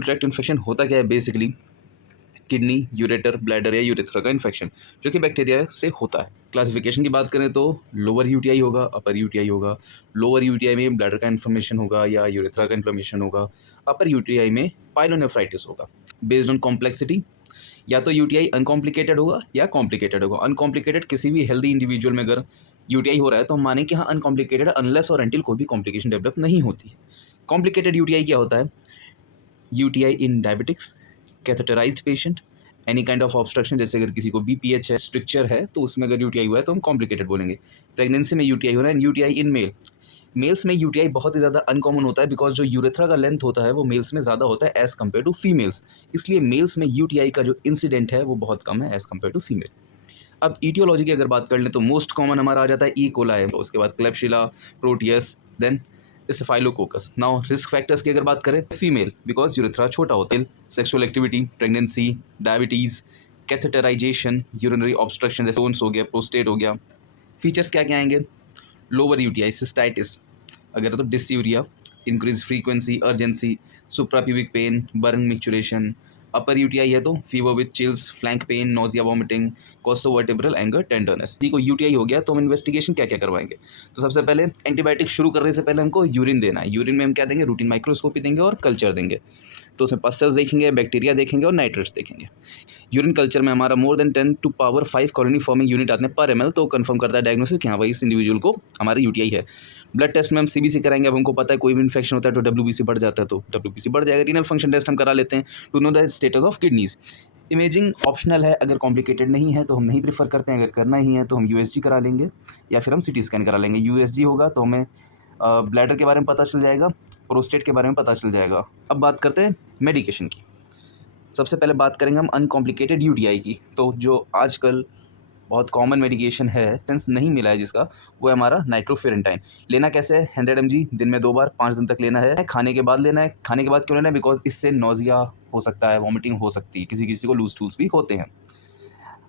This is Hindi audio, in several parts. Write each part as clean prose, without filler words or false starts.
यूरिनरी ट्रैक्ट इन्फेक्शन होता क्या है बेसिकली, किडनी, यूरेटर, ब्लैडर या यूरेथ्रा का इन्फेक्शन जो कि बैक्टीरिया से होता है। क्लासिफिकेशन की बात करें तो लोअर यूटीआई होगा, अपर यूटीआई होगा। लोअर यूटीआई में ब्लैडर का इन्फ्लेमेशन होगा या यूरेथ्रा का इन्फ्लेमेशन होगा। अपर यूटीआई में पाइलोनेफ्राइटिस होगा। बेस्ड ऑन कॉम्प्लेक्सिटी, या तो यूटीआई अनकॉम्प्लिकेटेड होगा या कॉम्प्लिकेटेड होगा। अनकॉम्प्लिकेटेड किसी भी हेल्दी इंडिविजुअल में अगर यूटीआई हो रहा है तो हम माने कि हाँ अनकॉम्प्लिकेटेड, अनलेस और अनटिल कोई भी कॉम्प्लिकेशन डेवलप नहीं होती। कॉम्प्लिकेटेड यूटीआई क्या होता है? UTI in diabetics, catheterised patient, any kind of obstruction, जैसे अगर किसी को बीपीएच है, स्ट्रिक्चर है, तो उसमें अगर यूटीआई हुआ है तो हम कॉम्प्लिकेटेड बोलेंगे। प्रेगनेंसी में यूटीआई हो रहा है, यूटीआई इन मेल। मेल्स में यूटीआई बहुत ही ज़्यादा अनकॉमन होता है बिकॉज जो यूरेथ्रा का लेंथ होता है वो मेल्स में ज़्यादा होता है एज़ कम्पेयर टू फीमेल्स। इसलिए मेल्स में यूटीआई का जो इंसिडेंट है वो बहुत कम है एज़ कम्पेयर टू फीमेल। अब ईटियोलॉजी की अगर बात कर लें तो मोस्ट कॉमन हमारा आ जाता है ई कोलाई, उसके बाद Klebsiella, Proteus, then Staphylococcus. Now risk factors की अगर बात करें, फीमेल बिकॉज यूरेथ्रा छोटा होता है, sexual activity, pregnancy, diabetes, catheterisation, urinary obstruction जैसे स्टोन्स हो गया, प्रोस्टेट हो गया। फीचर्स क्या क्या आएंगे? लोअर यूटीआई, सिस्टाइटिस, अगर तो dysuria, increase frequency, urgency, suprapubic pain, burn micturition. Upper UTI है तो fever with chills, flank pain, nausea, vomiting, costovertebral angle, tenderness. किसी को यूटीआई हो गया तो हम इन्वेस्टिगेशन क्या क्या करवाएंगे? तो सबसे पहले एंटीबायोटिक शुरू करने से पहले हमको यूरिन देना है। यूरिन में हम क्या देंगे? रूटीन माइक्रोस्कोपी देंगे और कल्चर देंगे। तो उसमें पस्टल्स देखेंगे, बैक्टीरिया देखेंगे और नाइट्रेट्स देखेंगे। यूरिन कल्चर में हमारा more than 10 to power 5 colony forming unit आते हैं पर ml, तो कंफर्म करता है डायग्नोसिस कि हाँ भाई इस इंडिविजुअल को हमारी यूटीआई है। ब्लड टेस्ट में हम सीबीसी कराएंगे। अब हमको पता है कोई भी इन्फेक्शन होता है तो डब्ल्यूबीसी बढ़ जाता है, तो डब्ल्यूबीसी बढ़ जाएगा। रीनल फंक्शन टेस्ट हम करा लेते हैं to know the status of kidneys. Imaging optional है, अगर कॉम्प्लिकेटेड नहीं है तो हम नहीं प्रीफर करते हैं। अगर करना ही है तो हम यूएसजी करा लेंगे या फिर हम सीटी स्कैन करा लेंगे। यूएसजी होगा तो हमें ब्लैडर के बारे में पता चल जाएगा, प्रोस्टेट के बारे में पता चल जाएगा। अब बात करते हैं मेडिकेशन की। सबसे पहले बात करेंगे हम अनकॉम्प्लिकेटेड यूटीआई की। तो जो आजकल बहुत कॉमन मेडिकेशन है, सेंस नहीं मिला है जिसका, वो है हमारा नाइट्रोफेरेंटाइन। लेना कैसे है? 100 mg दिन में 2 बार 5 दिन तक लेना है। खाने के बाद लेना है। खाने के बाद क्यों लेना है? बिकॉज इससे नोजिया हो सकता है, वॉमिटिंग हो सकती है, किसी किसी को लूज टूल्स भी होते हैं।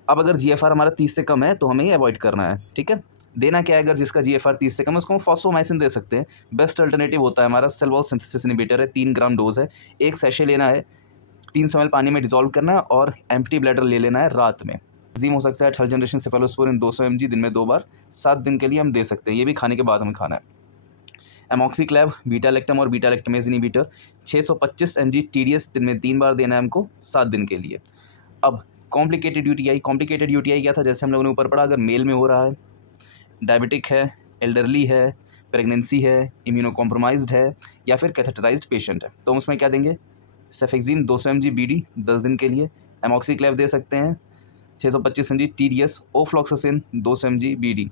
अब अगर जीएफआर हमारा 30 से कम है तो हमें ये अवॉइड करना है, ठीक है। देना क्या है? अगर जिसका जीएफआर 30 से कम है उसको हम फॉस्फोमाइसिन दे सकते हैं। बेस्ट अल्टरनेटिव होता है हमारा सेल वॉल सिंथेसिस इनहिबिटर है, 3 ग्राम डोज है। एक सैशे लेना है, 300 ml पानी में डिसॉल्व करना है और एम्प्टी ब्लैडर ले लेना है रात में। जीम हो सकता है थर्ड जनरेशन सेफेलोस्पोरिन 200 mg दिन में 2 बार 7 दिन के लिए हम दे सकते हैं। ये भी खाने के बाद हमें खाना है। एमॉक्सीक्लेव, बीटा लैक्टम और beta lactamase inhibitor 625 mg TDS दिन में 3 बार देना है हमको 7 दिन के लिए। अब कॉम्प्लिकेटेड यूटीआई क्या था? जैसे हम लोगों ने ऊपर पढ़ा, अगर मेल में हो रहा है, डायबिटिक है, एल्डरली है, प्रेगनेंसी है, इम्यूनो कॉम्प्रोमाइज्ड है या फिर कैथेटराइज्ड पेशेंट है, तो हम उसमें क्या देंगे? सेफेक्सिन 200 mg BD 10 दिन के लिए। एमॉक्सीक्लेव दे सकते हैं 625 mg TDS। Ofloxacin 200 mg BD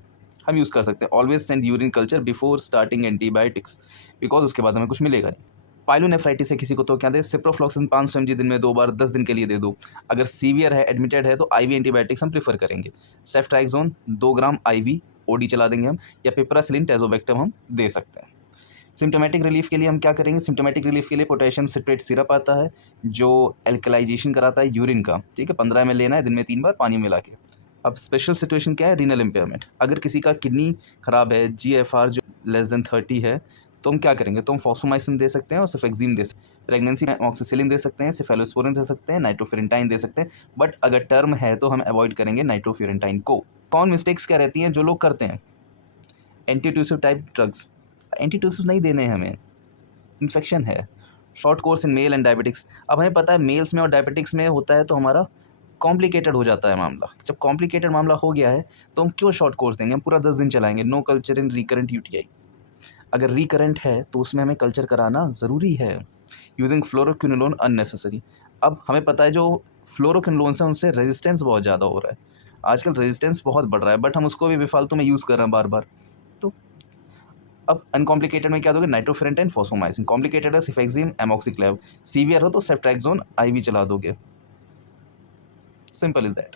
हम यूज़ कर सकते हैं। Always send urine culture before starting antibiotics, because उसके बाद हमें कुछ मिलेगा नहीं। पाइलोनेफ्राइटिस है किसी को तो क्या दे? सिप्रोफ्लॉक्सिन 500 mg दिन में 2 बार 10 दिन के लिए दे दो। अगर सीवियर है, एडमिटेड है, तो IV एंटीबायोटिक्स हम प्रीफर करेंगे। सेफ्ट्राइक्सोन 2 ग्राम IV OD चला देंगे हम, या पिपरासिलिन टैजोबैक्टम हम दे सकते हैं। सिम्टोमेटिक रिलीफ के लिए हम क्या करेंगे? सिम्टोमेटिक रिलीफ के लिए पोटेशियम सिट्रेट सिरप आता है जो एल्कलाइजेशन कराता है यूरिन का, ठीक है। 15 ml लेना है दिन में 3 बार पानी में मिला के। अब स्पेशल सिचुएशन क्या है? Renal impairment. अगर किसी का किडनी खराब है, GFR जो लेस देन 30 है, तो हम क्या करेंगे? तो हम फॉस्फोमाइसिन दे सकते हैं और सेफेक्सिम दे सकते हैं। प्रेगनेंसी में ऑक्सीसिलिन दे सकते हैं, सेफेलोस्पोरिन दे सकते हैं, नाइट्रोफेरेंटाइन दे सकते हैं। बट अगर टर्म है तो हम अवॉइड करेंगे नाइट्रोफेरेंटाइन को। कॉमन मिस्टेक्स क्या रहती हैं जो लोग करते हैं? Antitussive type drugs. एंटीट्यूसिव नहीं देने हैं हमें, इन्फेक्शन है। Short course in male and diabetics. अब हमें पता है मेल्स में और डायबिटिक्स में होता है तो हमारा कॉम्प्लिकेटेड हो जाता है मामला। जब कॉम्प्लिकेटेड मामला हो गया है तो हम क्यों शॉर्ट कोर्स देंगे? हम पूरा 10 दिन चलाएंगे। No culture in recurrent UTI. अगर रिकरेंट है तो उसमें हमें कल्चर कराना ज़रूरी है। Using fluoroquinolone unnecessary. अब हमें पता है जो फ्लोरोक्विनोलोन से उनसे रेजिस्टेंस बहुत ज़्यादा हो रहा है। आजकल रेजिस्टेंस बहुत बढ़ रहा है, बट हम उसको भी बेफालतू में यूज़ कर रहे हैं बार बार। तो अब अनकॉम्प्लिकेटेड में क्या दोगे? नाइट्रोफेरेंटाइन, फॉस्फोमाइसिन। कॉम्प्लिकेटेड है सिफेक्सिम, एमॉक्सीक्लेव। सीवियर हो तो सेफ्ट्रैक्सोन IV चला दोगे। Simple is that.